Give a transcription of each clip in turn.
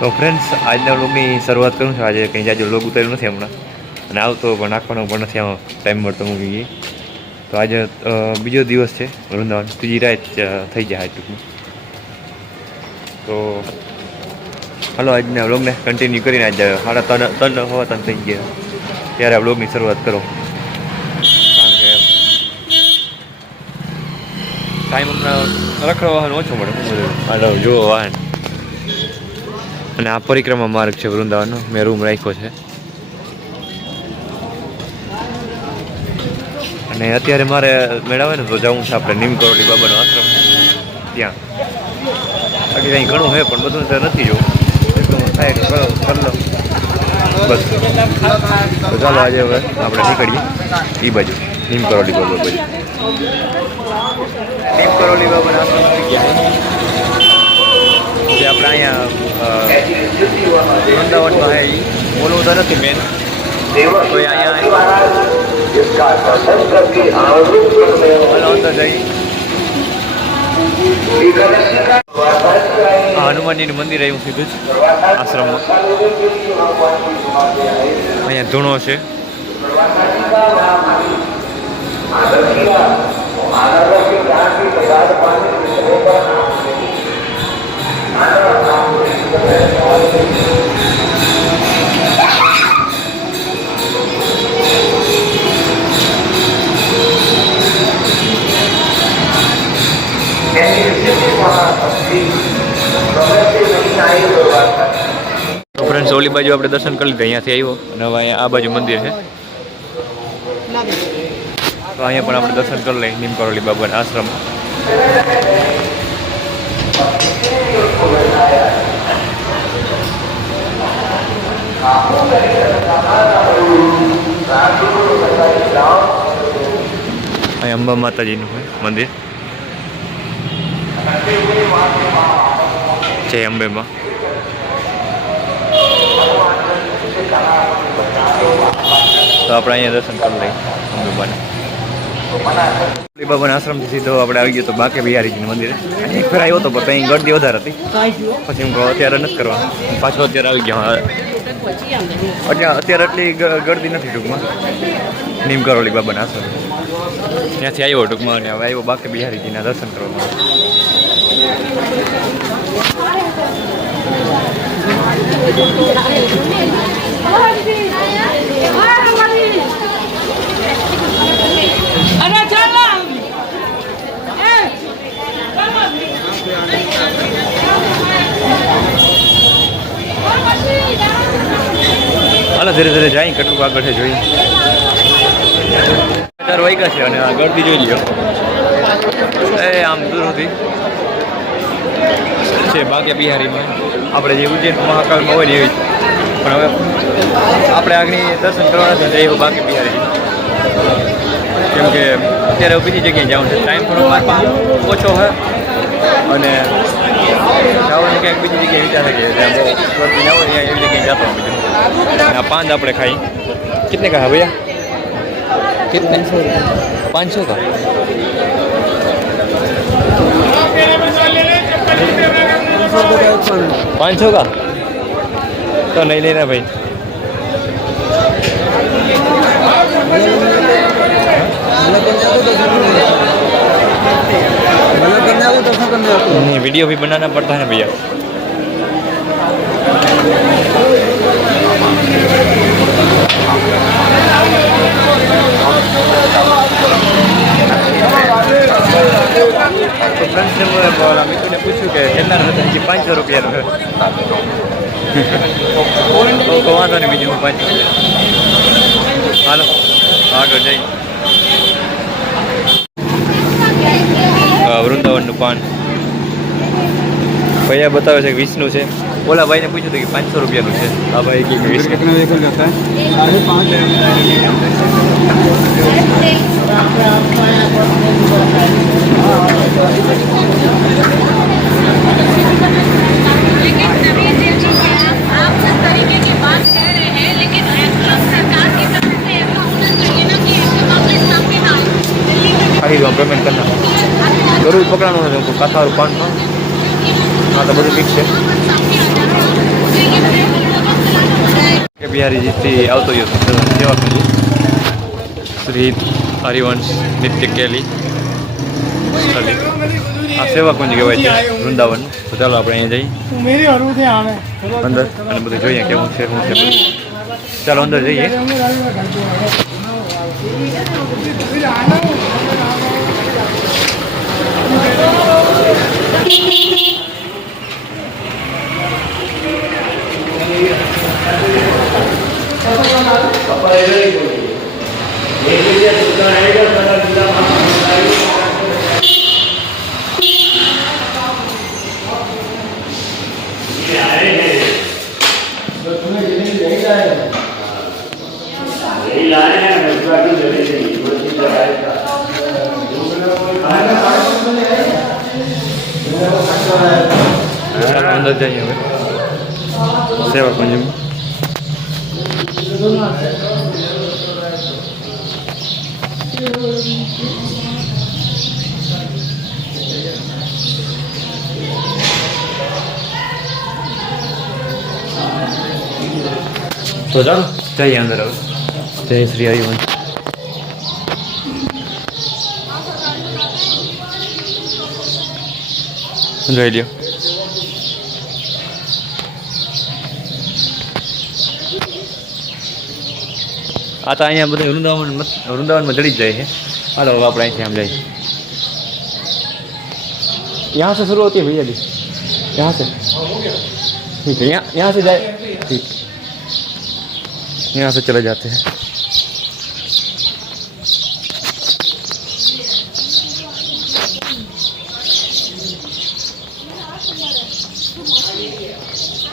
તો ફ્રેન્ડ્સ આજના વ્લોગની શરૂઆત કરું છું. આજે કંઈ જાજો વ્લોગ ઉતાર્યો નથી હમણાં, અને આવતો પણ નાખવાનો પણ નથી આમાં ટાઈમ મળતો મૂકી ગઈ. તો આજે બીજો દિવસ છે વૃંદાવન, ત્રીજી રાત થઈ જાય ટૂંકમાં. તો હાલો આજના વ્લોગને કન્ટિન્યુ કરીને આજે 3:30 હવા થઈ ગયા ત્યારે આ વ્લોગની શરૂઆત કરો, કારણ કે ટાઈમ હમણાં રખડવા વાહન ઓછો મળે. શું બધું હાલો જુઓ વાહન. અને આ પરિક્રમા માર્ગ છે વૃંદાવનનો, મેં રૂમ રાખ્યો છે. અને અત્યારે મારે મેળાવે ને તો જવું છે આપણે નીમ કરોલી બાબાનો આશ્રમ ત્યાં. બાકી કંઈ ઘણું છે પણ બધું તો નથી જોવું, થાય કરી લો બસ. તો ચાલો આજે હવે આપણે નીકળીએ એ બાજુ નીમ કરોલી બાબા બાજુ. નીમ કરોલી બાબાના આશ્રમ આવી ગયા જે આપણે અહીંયા વૃંદાવનમાં છે. બોલવું તો નથી મેન, કોઈ અહીંયા અંદર જઈ હનુમાનજીનું મંદિર આવ્યું સીધું જ આશ્રમમાં. અહીંયા ધૂણો છે. ફ્રેન્ડ્સ ઓલી બાજુ આપણે દર્શન કરી લીધા, અહીંયાથી આવ્યો અને હવે અહીંયા આ બાજુ મંદિર છે. તો અહીંયા પણ આપણે દર્શન કરી લઈએ નીમ કરોલી બાબાના આશ્રમ. અહીં અંબા માતાજીનું હોય મંદિર. જય અંબેમાં. તો આપણે અહીંયા દર્શન કરી લઈએ અંબેમાને. બાબાના આશ્રમથી સીધો આપણે આવી ગયો તો બાકે બિહારીજીનું મંદિર. એક ફેર આવ્યો હતો પણ ત્યાં ગળદી વધારે હતી, પછી હું અત્યારે નથી કરવા, પાછો અત્યારે આવી ગયો. અત્યારે એટલી ગળદી નથી ટૂંકમાં નીમ કરોલી બાબાના આશ્રમ. ત્યાંથી આવ્યો ટૂંકમાં અને હવે આવ્યો બાકે બિહારીજીના દર્શન કરવા. હાલો ધીરે ધીરે જાય, કેટલું આગળ છે જોઈએ. 4 વાગ્યા છે અને આ ગળદી જોઈ લ્યો. એ આમ દૂરથી છે બાકે બિહારીમાં. આપણે જે ઉજ્જૈન મહાકાલમાં હોય ને એવી, પણ હવે આપણે આગળ દર્શન કરવાના છે એવું બાકે બિહારી. કેમ કે અત્યારે બીજી જગ્યાએ જવાનું છે, ટાઈમ થોડો ઓછો હોય અને જવાનું ક્યાંક બીજી જગ્યાએ વિચાર છે કે ત્યાં બહુ ગરદી ના હોય ત્યાં એવી જગ્યાએ જતો બીજું. આ પાંદ આપણે ખાઈ कितने का है भैया? कितने? 500 का. 500 का तो नहीं लेना भाई. नहीं वीडियो भी बनाना पड़ता है भैया. तो फ्रेंड्स ने मित्रों पूछ्યું કે કેટલા હજી 500 રૂપિયાનું છે. તો વાંધો નહીં, બીજું 500. હાલો આગળ જઈ. વૃંદાવનનું પાન ભૈયા બતાવે છે કે 20નું છે. ઓલા ભાઈને પૂછ્યું હતું કે 500 રૂપિયાનું છે. આ ભાઈ કે 20 કેટલા વેકલ જતા पेमेंट करना जरूर पकड़ाना है तो काथा और 500. हाँ तो બધું ઠીક છે. બિહારીજીથી આવતો રહ્યો છું સેવા કુંજ શ્રી હરિવંશ નિત્ય કેલી સ્થળી. આ સેવા કુંજ કહેવાય છે વૃંદાવન. તો ચાલો આપણે અહીંયા જઈએ અંદર અને બધું જોઈએ કેવું છે શું છે. ચાલો અંદર જઈએ. અંદર જઈએ હવે સેવા કુંજમાં. તો ચાલો જઈએ અંદર હવે. જય શ્રી હરિવંશ. જોઈ લ્યો. આ તો અહીંયા બધું વૃંદાવનમાં જડી જ જાય છે. હાલો હવે આપણે અહીંથી આમ જઈએ. यहाँ से शुरू होती है भैया जी, यहाँ से ठीक है. यहाँ से जाए ठीक, यहाँ से चले जाते हैं.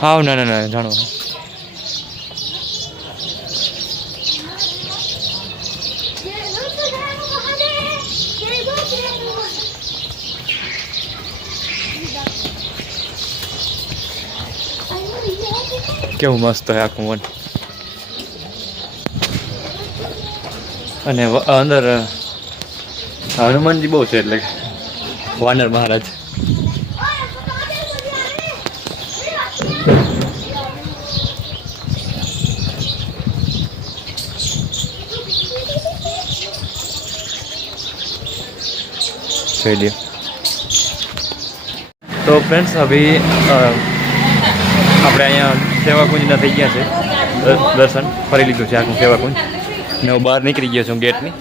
हाँ ना ना ना जानो. કેવું મસ્ત છે આખું વન. અને અંદર હનુમાનજી બહુ છે એટલે વાનર મહારાજ. જોઈ લ્યો. તો ફ્રેન્ડ્સ અભી આપણે અહીંયા સેવા કુંજના થઈ ગયા છે દર્શન. ફરી લીધું છે આખું સેવા કુંજ ને હું બહાર નીકળી ગયો છું ગેટની.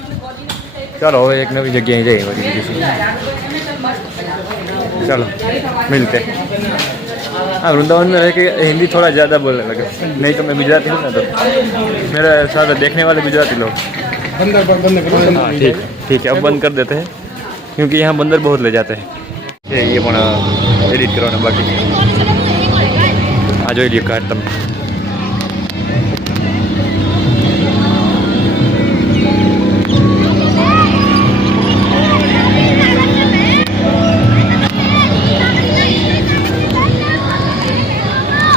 ચાલો હવે એક નવી જગ્યાએ જઈએ વળી બીજું શું. चलो मिलते. हाँ वृंदावन में रह के हिंदी थोड़ा ज़्यादा बोलने लगे, नहीं तो मैं गुजराती हूँ ना, तो मेरे साथ देखने वाले गुजराती लोग. हाँ ठीक ठीक है, अब बंद कर देते हैं क्योंकि यहाँ बंदर बहुत ले जाते हैं. ये एडिट करवाना बाकी आ जो कार्ड तब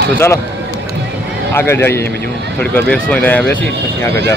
तो चलो आगे जाइए. बीजू थोड़ी बार बेसो बेसी पी आगे जा.